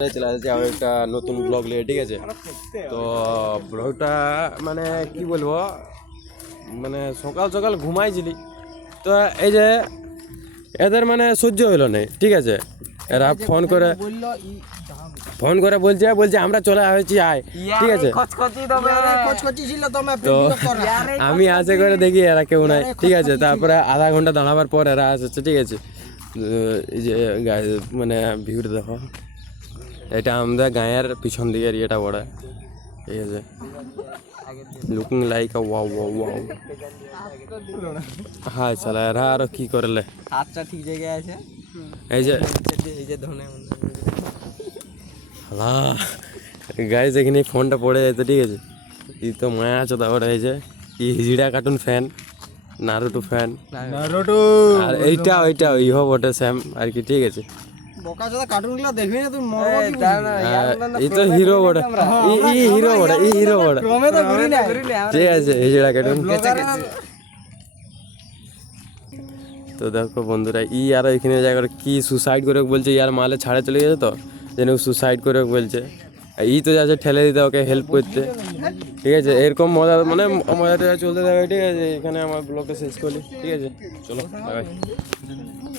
চলে আসছে আমার একটা নতুন ব্লগ নিয়ে, ঠিক আছে। তো ব্লগটা মানে কি বলবো, মানে সকাল সকাল ঘুমাইছিলি তো এই যে এদের মানে সহ্য হইলো না, ঠিক আছে। এরা ফোন করে বলছে আমরা চলে আসছি আয়, ঠিক আছে। তো আমি আশা করে দেখি এরা কেউ নাই, ঠিক আছে। তারপরে আধা ঘন্টা দাঁড়াবার পর এরা আসছে, ঠিক আছে। এই যে মানে ভিউটা দেখো, এটা আমাদের গায়ের পিছন দিকের ইয়েটা পড়ে, ঠিক আছে। লুকিং লাইক আ ওয়াও ওয়াও ওয়াও। হ্যাঁ চালা এরা আরো কি করলে, হাতটা ঠিক জায়গায় আছে। এই যে এই যে ধনে গাইজ এখানে ফোনটা পড়ে যেত, ঠিক আছে। এই তো মায়া আছে, তারপরে এই যে হিজড়া কার্টুন ফ্যান, নারুটো ফ্যান, আর ওইটা ইহো বটে স্যাম আর কি, ঠিক আছে। কার্টুনগুলো দেখবি না তুই মরবো কি এই তো হিরো বটে, এই হিরো বটে, ঠিক আছে হিজড়া কার্টুন। তো দেখো বন্ধুরা, আর এখানে জায়গাটা কি সুসাইড করে বলছে, ইয়ার মালে ছাড়ে চলে গেছে, তো যেন সুসাইড করে বলছে। তো যাচ্ছে ঠেলে দিতে ওকে হেল্প করতে, ঠিক আছে। এরকম মজা মানে মজাটা চলতে থাকে, ঠিক আছে। এখানে আমার ব্লগটা শেষ করলি, ঠিক আছে, চলো বাই।